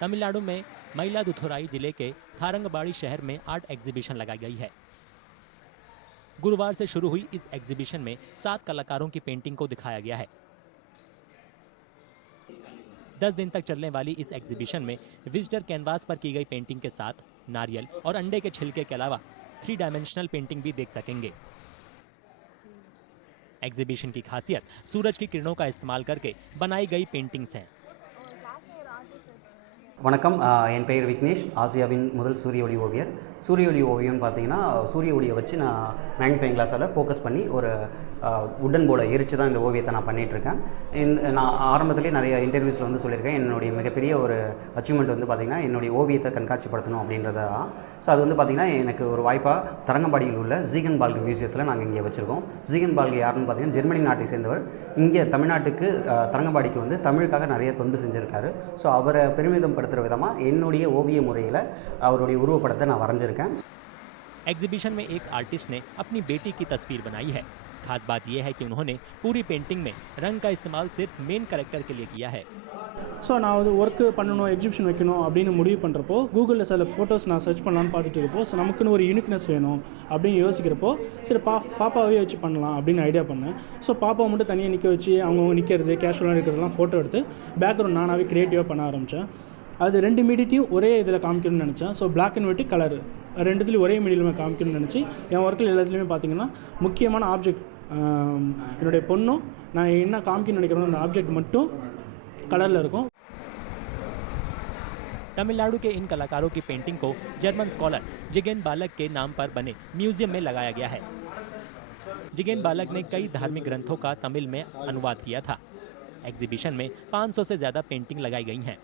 तमिलनाडु में मयिलादुथुराई जिले के थारंगबाड़ी शहर में आर्ट एग्जीबिशन लगाई गई है। गुरुवार से शुरू हुई इस एग्जीबिशन में 7 कलाकारों की पेंटिंग को दिखाया गया है। 10 दिन तक चलने वाली इस एग्जीबिशन में विजिटर कैनवास पर की गई पेंटिंग के साथ नारियल और अंडे के छिलके के अलावा 3 डायमेंशनल पेंटिंग भी देख सकेंगे। एग्जीबिशन की खासियत सूरज की किरणों का इस्तेमाल करके बनाई गई पेंटिंग्स हैं। வணக்கம். என் பெயர் விக்னேஷ். ஆசியாவின் முதல் சூரிய ஒளி ஓவியர். சூரிய ஒளி ஓவியம்னு பார்த்தீங்கன்னா, சூரிய ஒளியை வச்சு நான் மேக்னிஃபைங் கிளாஸால் ஃபோக்கஸ் பண்ணி ஒரு உட்டன் போர்டை எரித்து தான் இந்த ஓவியத்தை நான் பண்ணிகிட்ருக்கேன். நான் ஆரம்பத்திலே நிறைய இன்டர்வியூஸில் வந்து சொல்லியிருக்கேன், என்னுடைய மிகப்பெரிய ஒரு அச்சீவ்மெண்ட் வந்து பார்த்திங்கன்னா என்னுடைய ஓவியத்தை கண்காட்சிப்படுத்தணும் அப்படின்றத தான். ஸோ அது வந்து பார்த்திங்கன்னா எனக்கு ஒரு வாய்ப்பாக தரங்கம்பாடியில் உள்ள ஜீகன் பால்கே மியூசியத்தில் நாங்கள் இங்கே வச்சுருக்கோம். ஜீகன் பால்கே யாருன்னு பார்த்திங்கன்னா ஜெர்மனி நாட்டை சேர்ந்தவர். இங்கே தமிழ்நாட்டுக்கு தரங்கம்பாடிக்கு வந்து தமிழுக்காக நிறைய தொண்டு செஞ்சுருக்காரு. ஸோ அவரை பெருமிதம் படுத்துகிற விதமாக என்னுடைய ஓவிய முறையில் அவருடைய உருவப்படத்தை நான் வரைஞ்சிருக்கேன். एग्जीबिशन में एक आर्टिस्ट ने अपनी बेटी की तस्वीर बनाई है। खास बात यह है कि उन्होंने पूरी पेंटिंग में रंग का इस्तेमाल सिर्फ मेन कैरेक्टर के लिए किया है। ஸோ நான் வந்து ஒர்க்கு பண்ணணும், எக்ஸிபிஷன் வைக்கணும் அப்படின்னு முடிவு பண்ணுறப்போ கூகுளில் சில ஃபோட்டோஸ் நான் சர்ச் பண்ணலான்னு பார்த்துட்டு இருப்போம். ஸோ நமக்குன்னு ஒரு யூனிக்னஸ் வேணும் அப்படின்னு யோசிக்கிறப்போ சரி பாப்பாவே வச்சு பண்ணலாம் அப்படின்னு ஐடியா பண்ணேன். ஸோ பாப்பாவை மட்டும் தனியாக நிற்க வச்சு அவங்கவுங்க நிற்கிறது, கேஷுவலாக இருக்கிறதெல்லாம் ஃபோட்டோ எடுத்து பேக்ரவுண்ட் நானாகவே க்ரியேட்டிவாக பண்ண ஆரம்பித்தேன். அது 2 மீடியத்தையும் ஒரே இதில் காமிக்கணும்னு நினச்சேன். So black and white colour ரெண்டுத்துலேயும் ஒரே மீடியில் காமிக்கணும்னு நினச்சி என் ஒர்க்கில் எல்லாத்துலேயுமே பார்த்திங்கன்னா முக்கியமான ஆப்ஜெக்ட் என்னுடைய பொண்ணும் நான் என்ன காமிக்கணும்னு நினைக்கிறோம் அந்த ஆப்ஜெக்ட் மட்டும் कलर இருக்கும்। तमिलनाडु के इन कलाकारों की पेंटिंग को जर्मन स्कॉलर जिगेन बालक के नाम पर बने म्यूजियम में लगाया गया है। जिगेन बालक ने कई धार्मिक ग्रंथों का तमिल में अनुवाद किया था। एग्जीबिशन में 500 से ज्यादा पेंटिंग लगाई गई हैं।